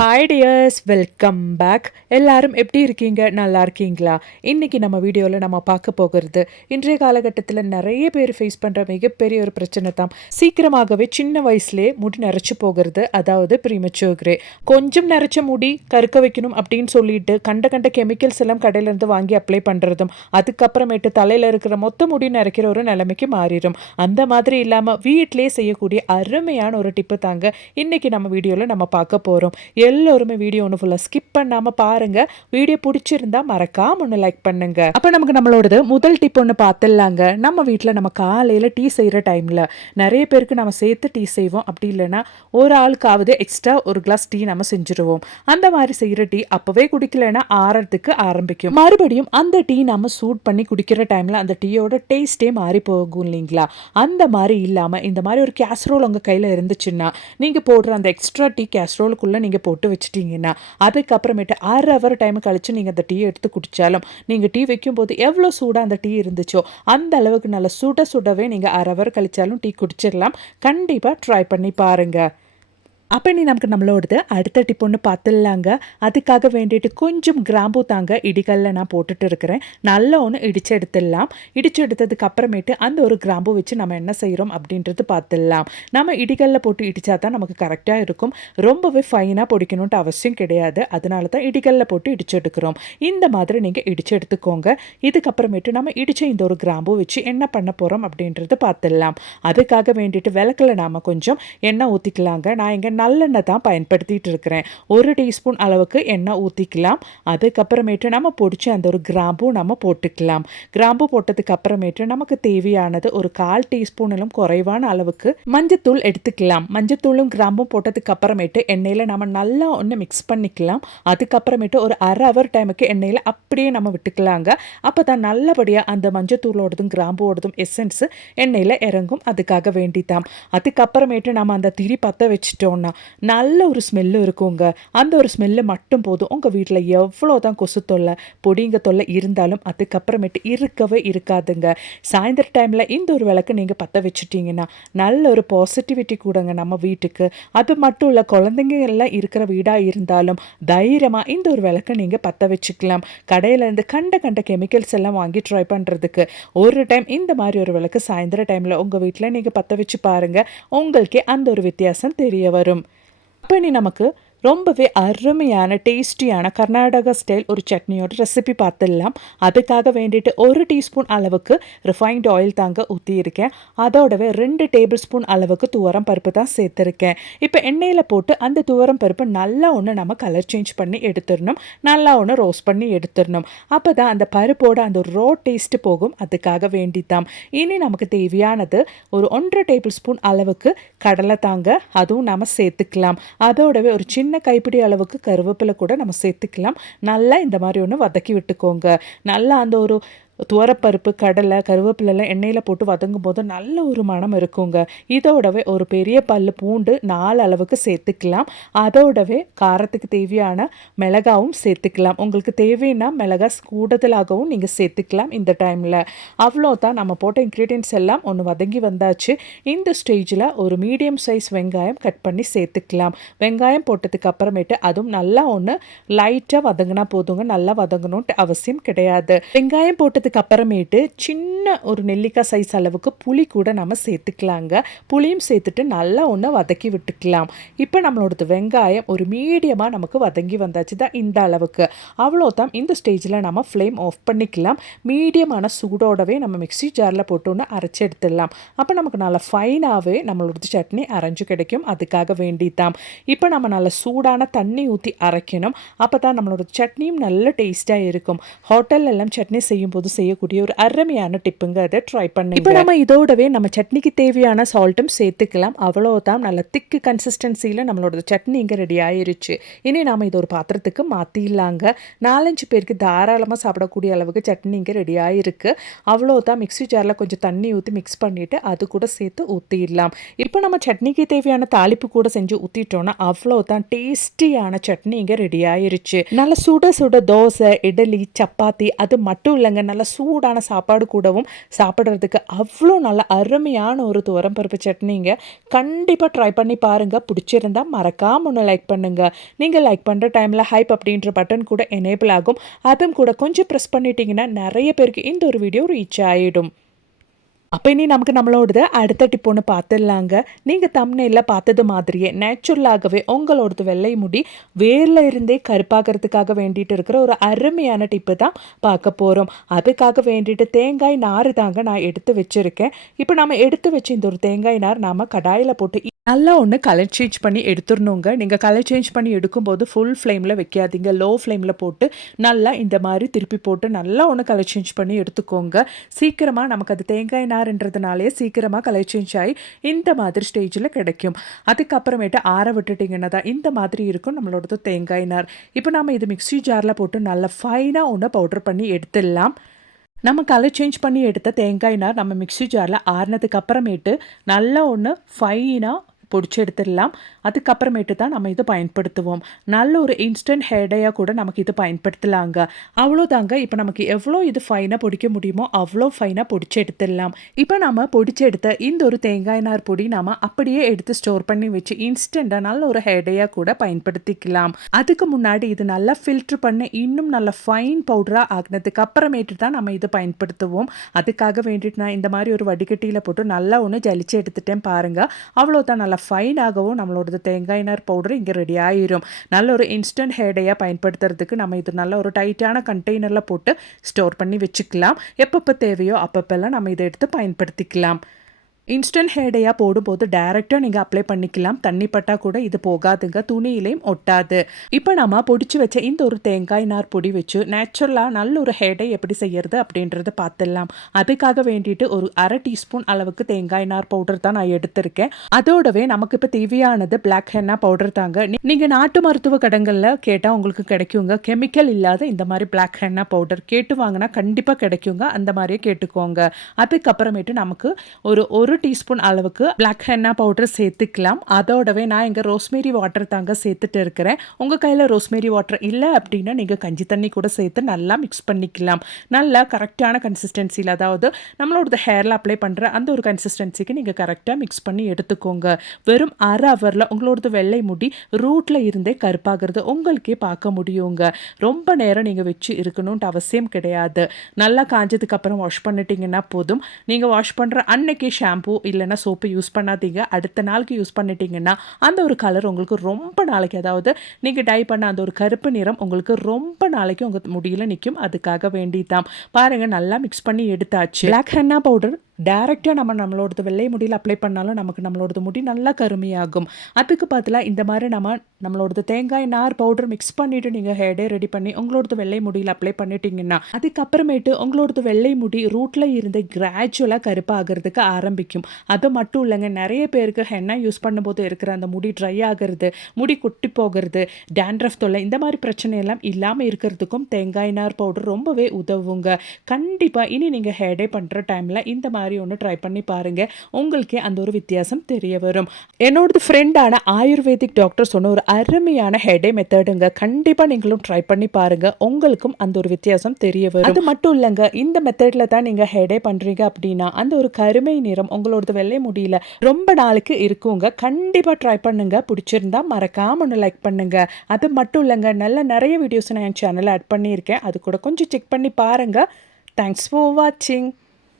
Hi tears, welcome back. எல்லாரும் எப்படி இருக்கீங்க? நல்லா இருக்கீங்களா? இன்றைக்கி நம்ம வீடியோவில் நம்ம பார்க்க போகிறது இன்றைய காலகட்டத்தில் நிறைய பேர் ஃபேஸ் பண்ணுற மிகப்பெரிய ஒரு பிரச்சனை தான். சீக்கிரமாகவே சின்ன வயசுலேயே முடி நரைச்சி போகிறது, அதாவது ப்ரீமெச்சூர் கிரே. கொஞ்சம் நரைச்ச முடி கருக்க வைக்கணும் அப்படின்னு சொல்லிட்டு கண்ட கெமிக்கல்ஸ் எல்லாம் கடையிலேருந்து வாங்கி அப்ளை பண்ணுறதும், அதுக்கப்புறமேட்டு தலையில் இருக்கிற மொத்த முடி நரைக்கிற ஒரு நிலைமைக்கு மாறிடும். அந்த மாதிரி இல்லாமல் வீட்டிலே செய்யக்கூடிய அருமையான ஒரு டிப்பு தாங்க இன்றைக்கி நம்ம வீடியோவில் நம்ம பார்க்க போகிறோம். எல்லோருமே வீடியோ ஒன்று ஃபுல்லாக ஸ்கிப் பண்ணாமல் பாருங்க. வீடியோ பிடிச்சிருந்தா மறக்காம ஒன்று லைக் பண்ணுங்க. அப்போ நமக்கு நம்மளோடது முதல் டிப் ஒன்று பார்த்துடலாங்க. நம்ம வீட்டில் நம்ம காலையில் டீ செய்கிற டைமில் நிறைய பேருக்கு நம்ம சேர்த்து டீ செய்வோம். அப்படி இல்லைன்னா ஒரு ஆளுக்காவது எக்ஸ்ட்ரா ஒரு கிளாஸ் டீ நம்ம செஞ்சுருவோம். அந்த மாதிரி செய்கிற டீ அப்போவே குடிக்கலைன்னா ஆறதுக்கு ஆரம்பிக்கும். மறுபடியும் அந்த டீ நம்ம சூட் பண்ணி குடிக்கிற டைமில் அந்த டீயோட டேஸ்ட்டே மாறி போகும் இல்லைங்களா? அந்த மாதிரி இல்லாமல் இந்த மாதிரி ஒரு கேஸ்ரோல் உங்கள் கையில் இருந்துச்சுன்னா நீங்கள் போடுற அந்த எக்ஸ்ட்ரா டீ கேஸ்ரோலுக்குள்ளே நீங்கள் போட்டு வச்சுட்டிங்கன்னா அதுக்கப்புறமேட்டு அரை ஹவர் டைம் கழிச்சு நீங்கள் அந்த டீ எடுத்து குடித்தாலும் நீங்கள் டீ வைக்கும்போது எவ்வளோ சூடாக அந்த டீ இருந்துச்சோ அந்த அளவுக்கு நல்லா சுடவே நீங்கள் அரை ஹவர் கழிச்சாலும் டீ குடிச்சிடலாம். கண்டிப்பாக ட்ரை பண்ணி பாருங்கள். அப்போ நமக்கு நம்மளோடது அடுத்த டிப் ஒன்று பார்த்துடலாங்க. அதுக்காக வேண்டிட்டு கொஞ்சம் கிராம்பு தாங்க இடிக்கல்ல நான் போட்டுட்டு இருக்கிறேன். நல்ல ஒன்று இடித்து எடுத்துடலாம். இடித்து எடுத்ததுக்கு அப்புறமேட்டு அந்த ஒரு கிராம்பு வச்சு நம்ம என்ன செய்கிறோம் அப்படின்றது பார்த்துடலாம். நம்ம இடிக்கல்ல போட்டு இடித்தா தான் நமக்கு கரெக்டாக இருக்கும். ரொம்பவே ஃபைனாக பொடிக்கணுன்ட்டு அவசியம் கிடையாது. அதனால தான் இடிக்கல்ல போட்டு இடிச்சு எடுக்கிறோம். இந்த மாதிரி நீங்கள் இடித்து எடுத்துக்கோங்க. இதுக்கப்புறமேட்டு நம்ம இடித்த இந்த ஒரு கிராம்பு வச்சு என்ன பண்ண போகிறோம் அப்படின்றது பார்த்துடலாம். அதுக்காக வேண்டிட்டு விளக்கில் நாம் கொஞ்சம் எண்ணெய் ஊற்றிக்கலாங்க. நான் இங்கே நல்லெண்ணெய் தான் பயன்படுத்திட்டு இருக்கிறேன். 1 டீஸ்பூன் அளவுக்கு எண்ணெய் ஊற்றிக்கலாம். அதுக்கப்புறமேட்டு நம்ம பொடிச்சு அந்த ஒரு கிராம்பு நம்ம போட்டுக்கலாம். கிராம்பு போட்டதுக்கு அப்புறமேட்டு நமக்கு தேவையானது ஒரு 1/4 டீஸ்பூனிலும் குறைவான அளவுக்கு மஞ்சத்தூள் எடுத்துக்கலாம். மஞ்சத்தூளும் கிராம்பும் போட்டதுக்கு அப்புறமேட்டு எண்ணெயில் நம்ம நல்லா ஒன்று மிக்ஸ் பண்ணிக்கலாம். அதுக்கப்புறமேட்டு ஒரு அரை ஹவர் டைமுக்கு எண்ணெயில் அப்படியே நம்ம விட்டுக்கலாங்க. அப்போ தான் நல்லபடியாக அந்த மஞ்சத்தூளோடதும் கிராம்போடதும் எசன்ஸ் எண்ணெயில் இறங்கும். அதுக்காக வேண்டித்தான். அதுக்கப்புறமேட்டு நம்ம அந்த திரி பற்ற வச்சிட்டோம்னா நல்ல ஒரு ஸ்மெல்லு இருக்குங்க. அந்த ஒரு ஸ்மெல்லு மட்டும் போதும். உங்கள் வீட்டில் எவ்வளோ தான் கொசு தொல்லை பொடிங்க தொல்லை இருந்தாலும் அதுக்கப்புறமேட்டு இருக்கவே இருக்காதுங்க. சாயந்தர டைமில் இந்த ஒரு விளக்கு நீங்கள் பற்ற வச்சுட்டிங்கன்னா நல்ல ஒரு பாசிட்டிவிட்டி கூடங்க நம்ம வீட்டுக்கு. அது மட்டும் இல்லை, குழந்தைங்க எல்லாம் இருக்கிற வீடாக இருந்தாலும் தைரியமாக இந்த ஒரு விளக்கை நீங்கள் பற்ற வச்சுக்கலாம். கடையிலேருந்து கண்ட கெமிக்கல்ஸ் எல்லாம் வாங்கி ட்ரை பண்ணுறதுக்கு ஒரு டைம் இந்த மாதிரி ஒரு விளக்கு சாயந்தர டைமில் உங்கள் வீட்டில் நீங்கள் பற்ற வச்சு பாருங்கள். உங்களுக்கே அந்த ஒரு வித்தியாசம் தெரிய வரும். அப்போ நமக்கு ரொம்பவே அருமையான டேஸ்டியான கர்நாடகா ஸ்டைல் ஒரு சட்னியோட ரெசிபி பார்த்துடலாம். அதுக்காக வேண்டிட்டு 1 டீஸ்பூன் அளவுக்கு ரிஃபைன்ட் ஆயில் தாங்க ஊற்றியிருக்கேன். அதோடவே 2 டேபிள் ஸ்பூன் அளவுக்கு துவரம் பருப்பு தான் சேர்த்துருக்கேன். இப்போ எண்ணெயில் போட்டு அந்த துவரம் பருப்பு நல்லா ஒன்று நம்ம கலர் சேஞ்ச் பண்ணி எடுத்துடணும். நல்லா ஒன்று ரோஸ்ட் பண்ணி எடுத்துடணும். அப்போ தான் அந்த பருப்போட அந்த ரோ டேஸ்ட்டு போகும். அதுக்காக வேண்டித்தான். இனி நமக்கு தேவையானது ஒரு 1.5 டேபிள் ஸ்பூன் அளவுக்கு கடலை தாங்க, அதுவும் நம்ம சேர்த்துக்கலாம். அதோடவே ஒரு சின்ன கைப்பிடி அளவுக்கு கருவேப்பிலை கூட நம்ம சேர்த்துக்கலாம். நல்லா இந்த மாதிரி ஒன்று வதக்கி விட்டுக்கோங்க. நல்லா அந்த ஒரு துவரப்பருப்பு கடலை கருவேப்பிலெல்லாம் எண்ணெயில் போட்டு வதங்கும் போது நல்ல ஒரு மனம் இருக்குங்க. இதோடவே ஒரு பெரிய பல்லு பூண்டு 4 அளவுக்கு சேர்த்துக்கலாம். அதோடவே காரத்துக்கு தேவையான மிளகாவும் சேர்த்துக்கலாம். உங்களுக்கு தேவைன்னா மிளகா கூடுதலாகவும் நீங்கள் சேர்த்துக்கலாம். இந்த டைமில் அவ்வளோதான். நம்ம போட்ட இன்க்ரீடியன்ட்ஸ் எல்லாம் ஒன்று வதங்கி வந்தாச்சு. இந்த ஸ்டேஜில் ஒரு மீடியம் சைஸ் வெங்காயம் கட் பண்ணி சேர்த்துக்கலாம். வெங்காயம் போட்டதுக்கு அப்புறமேட்டு அதுவும் நல்லா ஒன்று லைட்டாக வதங்கினா போதுங்க. நல்லா வதங்கணும்ட்டு அவசியம் கிடையாது. வெங்காயம் போட்டதுக்கு அப்புறமேட்டு சின்ன ஒரு நெல்லிக்காய் சைஸ் அளவுக்கு புளி கூட நம்ம சேர்த்துக்கலாங்க. புளியும் சேர்த்துட்டு நல்லா ஒன்று வதக்கி விட்டுக்கலாம். இப்போ நம்மளோடது வெங்காயம் ஒரு மீடியமாக நமக்கு வதங்கி வந்தாச்சு தான் இந்த அளவுக்கு. அவ்வளோதான். இந்த ஸ்டேஜில் நம்ம ஃப்ளேம் ஆஃப் பண்ணிக்கலாம். மீடியமான சூடோடவே நம்ம மிக்ஸி ஜாரில் போட்டு ஒன்று அரைச்சி எடுத்துடலாம். அப்போ நமக்கு நல்லா ஃபைனாகவே நம்மளோட சட்னி அரைஞ்சு கிடைக்கும். அதுக்காக வேண்டித்தான். இப்போ நம்ம நல்லா சூடான தண்ணி ஊற்றி அரைக்கணும். அப்போ தான் நம்மளோட சட்னியும் நல்ல டேஸ்ட்டாக இருக்கும். ஹோட்டல் எல்லாம் சட்னி செய்யும்போது செய்யக்கூடிய ஒரு அருமையான டிப்புங்க. அதை ட்ரை பண்ணுங்க. இப்போ நம்ம இதோடவே நம்ம சட்னிக்கு தேவையான சால்ட்டும் சேர்த்துக்கலாம். அவ்வளோதான். நல்ல திக்கு கன்சிஸ்டன்சியில் நம்மளோட சட்னி இங்கே ரெடி ஆயிருச்சு. இனி நாம் இது ஒரு பாத்திரத்துக்கு மாற்றிடலாங்க. 4-5 பேருக்கு தாராளமாக சாப்பிடக்கூடிய அளவுக்கு சட்னி இங்கே ரெடி ஆயிருக்கு. அவ்வளோதான். மிக்ஸி ஜாரில் கொஞ்சம் தண்ணி ஊற்றி மிக்ஸ் பண்ணிவிட்டு அது கூட சேர்த்து ஊற்றிடலாம். இப்போ நம்ம சட்னிக்கு தேவையான தாளிப்பு கூட செஞ்சு ஊற்றிட்டோன்னா அவ்வளோதான். டேஸ்டியான சட்னி இங்கே ரெடி ஆயிருச்சு. நல்ல சுட தோசை இட்லி சப்பாத்தி அது மட்டும் இல்லைங்க, நல்ல சூடான சாப்பாடு கூடவும் சாப்பிட்றதுக்கு அவ்வளோ நல்ல அருமையான ஒரு துவரம்பருப்பு சட்னிங்க. கண்டிப்பாக ட்ரை பண்ணி பாருங்கள். பிடிச்சிருந்தா மறக்காம ஒன்று லைக் பண்ணுங்கள். நீங்கள் லைக் பண்ணுற டைமில் ஹைப் அப்படின்ற பட்டன் கூட எனேபிள் ஆகும். அதுவும் கூட கொஞ்சம் ப்ரெஸ் பண்ணிட்டீங்கன்னா நிறைய பேருக்கு இந்த ஒரு வீடியோ ரீச் ஆகிடும். அப்போ இனி நமக்கு நம்மளோடது அடுத்த டிப் ஒன்று பார்த்துடலாங்க. நீங்கள் தம்ப்நெயில்ல பார்த்தது மாதிரியே நேச்சுரலாகவே உங்களோடது வெள்ளை முடி வேரில் இருந்தே கருப்பாகிறதுக்காக வேண்டிட்டு இருக்கிற ஒரு அருமையான டிப்பு தான் பார்க்க போகிறோம். அதுக்காக வேண்டிட்டு தேங்காய் நார் தாங்க நான் எடுத்து வச்சுருக்கேன். இப்போ நம்ம எடுத்து வச்சு இந்த ஒரு தேங்காய் நார் நாம் கடாயில் போட்டு நல்லா ஒன்று கலர் சேஞ்ச் பண்ணி எடுத்துடணுங்க. நீங்கள் கலர் சேஞ்ச் பண்ணி எடுக்கும்போது ஃபுல் ஃப்ளேமில் வைக்காதீங்க, லோ ஃப்ளேமில் போட்டு நல்லா இந்த மாதிரி திருப்பி போட்டு நல்லா ஒன்று கலர் சேஞ்ச் பண்ணி எடுத்துக்கோங்க. சீக்கிரமாக நமக்கு அது தேங்காய் நார்ன்றதுனாலே சீக்கிரமாக கலர் சேஞ்ச் ஆகி இந்த மாதிரி ஸ்டேஜில் கிடைக்கும். அதுக்கப்புறமேட்டு ஆற விட்டுட்டிங்கன்னா தான் இந்த மாதிரி இருக்கும் நம்மளோடது தேங்காய் நார். இப்போ நம்ம இது மிக்ஸி ஜாரில் போட்டு நல்லா ஃபைனாக ஒன்று பவுடர் பண்ணி எடுத்துடலாம். நம்ம கலர் சேஞ்ச் பண்ணி எடுத்த தேங்காய் நார் நம்ம மிக்ஸி ஜாரில் ஆறுனதுக்கு அப்புறமேட்டு நல்லா ஒன்று ஃபைனாக பொடிச்சு எடுத்துடலாம். அதுக்கப்புறமேட்டு தான் நம்ம இதை பயன்படுத்துவோம். நல்ல ஒரு இன்ஸ்டன்ட் ஹேர்டையாக கூட நமக்கு இது பயன்படுத்தலாங்க. அவ்வளோதாங்க. இப்போ நமக்கு எவ்வளோ இது ஃபைனாக பொடிக்க முடியுமோ அவ்வளோ ஃபைனாக பொடிச்சு எடுத்துடலாம். இப்போ நம்ம பொடிச்சு எடுத்த இந்த ஒரு தேங்காய் நார் பொடி நம்ம அப்படியே எடுத்து ஸ்டோர் பண்ணி வச்சு இன்ஸ்டண்ட்டாக நல்ல ஒரு ஹேர்டையாக கூட பயன்படுத்திக்கலாம். அதுக்கு முன்னாடி இது நல்லா ஃபில்ட்ரு பண்ணி இன்னும் நல்ல ஃபைன் பவுடராக ஆகினதுக்கு அப்புறமேட்டு தான் நம்ம இதை பயன்படுத்துவோம். அதுக்காக வேண்டிட்டு நான் இந்த மாதிரி ஒரு வடிகட்டியில் போட்டு நல்லா ஒன்று ஜலிச்சு எடுத்துட்டேன் பாருங்கள். அவ்வளோதான். நல்லா ஃபைனாகவும் நம்மளோட தேங்காய் நார் பவுடர் இங்கே ரெடி ஆயிரும். நல்ல ஒரு இன்ஸ்டன்ட் ஹேர்டையாக பயன்படுத்துறதுக்கு நம்ம இது நல்ல ஒரு டைட்டான கண்டெய்னரில் போட்டு ஸ்டோர் பண்ணி வச்சுக்கலாம். எப்பப்போ தேவையோ அப்பப்பெல்லாம் நம்ம இதை எடுத்து பயன்படுத்திக்கலாம். இன்ஸ்டன்ட் ஹேர்டையாக போடும்போது டைரெக்டாக நீங்கள் அப்ளை பண்ணிக்கலாம். தண்ணி பட்டால் கூட இது போகாதுங்க, துணியிலையும் ஒட்டாது. இப்போ நம்ம பொடிச்சு வச்ச இந்த ஒரு தேங்காய் நார் பொடி வச்சு நேச்சுரலாக நல்ல ஒரு ஹேர்டை எப்படி செய்யறது அப்படின்றத பார்த்துடலாம். அதுக்காக வேண்டிட்டு ஒரு 1/2 டீஸ்பூன் அளவுக்கு தேங்காய் நார் பவுடர் தான் நான் எடுத்திருக்கேன். அதோடவே நமக்கு இப்போ தேவையானது பிளாக் ஹென்னா பவுடர் தாங்க. நீங்கள் நாட்டு மருத்துவ கடைகளில் கேட்டால் உங்களுக்கு கிடைக்குங்க. கெமிக்கல் இல்லாத இந்த மாதிரி பிளாக் ஹென்னா பவுடர் கேட்டு வாங்கினா கண்டிப்பாக கிடைக்குங்க. அந்த மாதிரியே கேட்டுக்கோங்க. அதுக்கப்புறமேட்டு நமக்கு ஒரு டீஸ்பூன் அளவுக்கு பிளாக் ஹென்னா பவுடர் சேர்த்துக்கலாம். அதோடவே நான் இங்கே ரோஸ்மேரி வாட்டர் தாங்க சேர்த்துட்டு இருக்கிறேன். உங்கள் கையில் ரோஸ்மேரி வாட்டர் இல்லை அப்படின்னா நீங்கள் கஞ்சி தண்ணி கூட சேர்த்து நல்லா மிக்ஸ் பண்ணிக்கலாம். நல்லா கரெக்டான கன்சிஸ்டன்சியில், அதாவது நம்மளோட ஹேரில் அப்ளை பண்ணுற அந்த ஒரு கன்சிஸ்டன்சிக்கு நீங்கள் கரெக்டாக மிக்ஸ் பண்ணி எடுத்துக்கோங்க. வெறும் 1/2 ஹவரில் உங்களோட வெள்ளை முடி ரூட்டில் இருந்தே கருப்பாகிறது உங்களுக்கே பார்க்க முடியுங்க. ரொம்ப நேரம் நீங்கள் வச்சு இருக்கணும்ட்டு அவசியம் கிடையாது. நல்லா காஞ்சதுக்கு அப்புறம் வாஷ் பண்ணிட்டீங்கன்னா போதும். நீங்கள் வாஷ் பண்ணுற அன்னைக்கே ஷாம்பு இல்லைன்னா சோப்பு யூஸ் பண்ணாதீங்க. அடுத்த நாளுக்கு யூஸ் பண்ணிட்டீங்கன்னா அந்த ஒரு கலர் உங்களுக்கு ரொம்ப நாளைக்கு, அதாவது நீங்கள் டை பண்ண அந்த ஒரு கருப்பு நிறம் உங்களுக்கு ரொம்ப நாளைக்கு உங்கள் முடியல நிற்கும். அதுக்காக வேண்டிதான் பாருங்கள். நல்லா மிக்ஸ் பண்ணி எடுத்தாச்சு. பிளாக் ஹென்னா பவுடர் டைரெக்டாக நம்மளோடது வெள்ளை முடியில் அப்ளை பண்ணாலும் நமக்கு நம்மளோடது முடி நல்லா கருமையாகும். அதுக்கு பதிலாக இந்த மாதிரி நம்மளோடது தேங்காய் நார் பவுடர் மிக்ஸ் பண்ணிவிட்டு நீங்கள் ஹேர்டே ரெடி பண்ணி உங்களோடது வெள்ளை முடியில் அப்ளை பண்ணிட்டீங்கன்னா அதுக்கப்புறமேட்டு உங்களோடது வெள்ளை முடி ரூட்டில் இருந்து கிராஜுவலாக கருப்பாகிறதுக்கு ஆரம்பிக்கும். அது மட்டும் இல்லைங்க, நிறைய பேருக்கு ஹென்னா யூஸ் பண்ணும்போது இருக்கிற அந்த முடி ட்ரை ஆகிறது, முடி கொட்டி போகிறது, டேண்ட்ரஃப் தொல்லை, இந்த மாதிரி பிரச்சனையெல்லாம் இல்லாமல் இருக்கிறதுக்கும் தேங்காய் நார் பவுடர் ரொம்பவே உதவுங்க. கண்டிப்பாக இனி நீங்கள் ஹேர்டே பண்ணுற டைமில் இந்த மாதிரி ஒன்று ட்ரை பண்ணி பாருங்க. உங்களுக்கே அந்த ஒரு வித்தியாசம் தெரிய வரும். என்னோட ஃப்ரெண்டான ஆயுர்வேதிக் டாக்டர் சொன்ன ஒரு அருமையான ஹேர்டே மெத்தடுங்க. கண்டிப்பாக நீங்களும் ட்ரை பண்ணி பாருங்க. உங்களுக்கும் அந்த ஒரு வித்தியாசம் தெரிய வரும். அது மட்டும் இல்லைங்க, இந்த மெத்தடில் தான் நீங்கள் ஹேர்டே பண்ணுறீங்க அப்படின்னா அந்த ஒரு கருமை நிறம் உங்களோட வெள்ளை முடியல ரொம்ப நாளுக்கு இருக்குங்க. கண்டிப்பாக ட்ரை பண்ணுங்க. பிடிச்சிருந்தா மறக்காம ஒன்று லைக் பண்ணுங்க. அது மட்டும் இல்லைங்க, நிறைய வீடியோஸ் நான் என் சேனலில் ஆட் பண்ணியிருக்கேன். அது கூட கொஞ்சம் செக் பண்ணி பாருங்க. தேங்க்ஸ் ஃபார் வாட்சிங்.